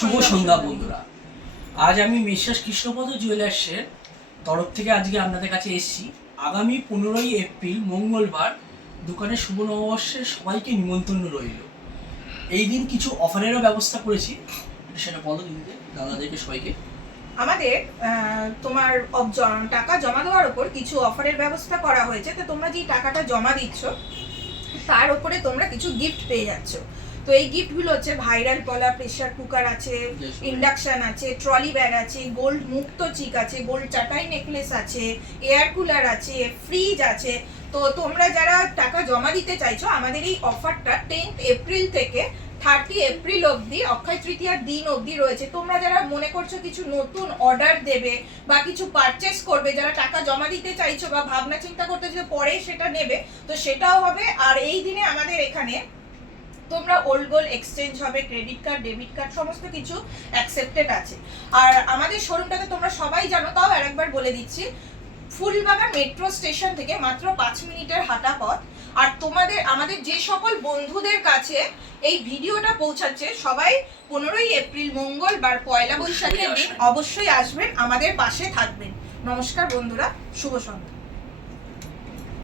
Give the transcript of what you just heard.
শুভ সন্ধ্যা বন্ধুরা। আজ আমি মিসেস কৃষ্ণপদ জুয়েলার্সের তরফ থেকে আজকে আপনাদের কাছে এসেছি। আগামী 15ই এপ্রিল মঙ্গলবার দোকানে শুভ নববর্ষের সবাইকে নিমন্ত্রণ রইল। এই দিন কিছু অফারেরও ব্যবস্থা করেছি, সেটা বলো দিদিদের দাদাদেরকে সবাইকে। আমাদের তোমার টাকা জমা দেওয়ার উপর কিছু অফারের ব্যবস্থা করা হয়েছে। তো তোমরা যে টাকাটা জমা দিচ্ছ তার উপরে তোমরা কিছু গিফট পেয়ে যাচ্ছ। তো এই গিফটগুলো হচ্ছে ভাইরাল পলা প্রেসার কুকার আছে, ইন্ডাকশন আছে, ট্রলি ব্যাগ আছে, গোল্ড মুক্ত চিক আছে, গোল্ড চাটাই নেকলেস আছে, এয়ার কুলার আছে, ফ্রিজ আছে। তো তোমরা যারা টাকা জমা দিতে চাইছো, আমাদের এই অফারটা 10th এপ্রিল থেকে 30 এপ্রিল অবধি, অক্ষয় তৃতীয়ার দিন অবধি রয়েছে। তোমরা যারা মনে করছো কিছু নতুন অর্ডার দেবে বা কিছু পারচেস করবে, যারা টাকা জমা দিতে চাইছো বা ভাবনা চিন্তা করতেছো পরে সেটা নেবে, তো সেটাও হবে। আর এই দিনে আমাদের এখানে তোমরা ওল্ড গোল্ড এক্সচেঞ্জ হবে, ক্রেডিট কার্ড, ডেবিট কার্ড সমস্ত কিছু অ্যাকসেপ্টেড আছে। আর আমাদের শোরুমটাকে তোমরা সবাই জানো, তাও আরেকবার বলে দিচ্ছি, ফুলবাগান মেট্রো স্টেশন থেকে মাত্র 5 মিনিটের হাঁটা পথ। আর আমাদের যে সকল বন্ধুদের কাছে এই ভিডিওটা পৌঁছাচ্ছে, সবাই 15ই এপ্রিল মঙ্গলবার পয়লা বৈশাখের দিন অবশ্যই আসবেন, আমাদের পাশে থাকবেন। নমস্কার বন্ধুরা, শুভ সন্ধ্যা।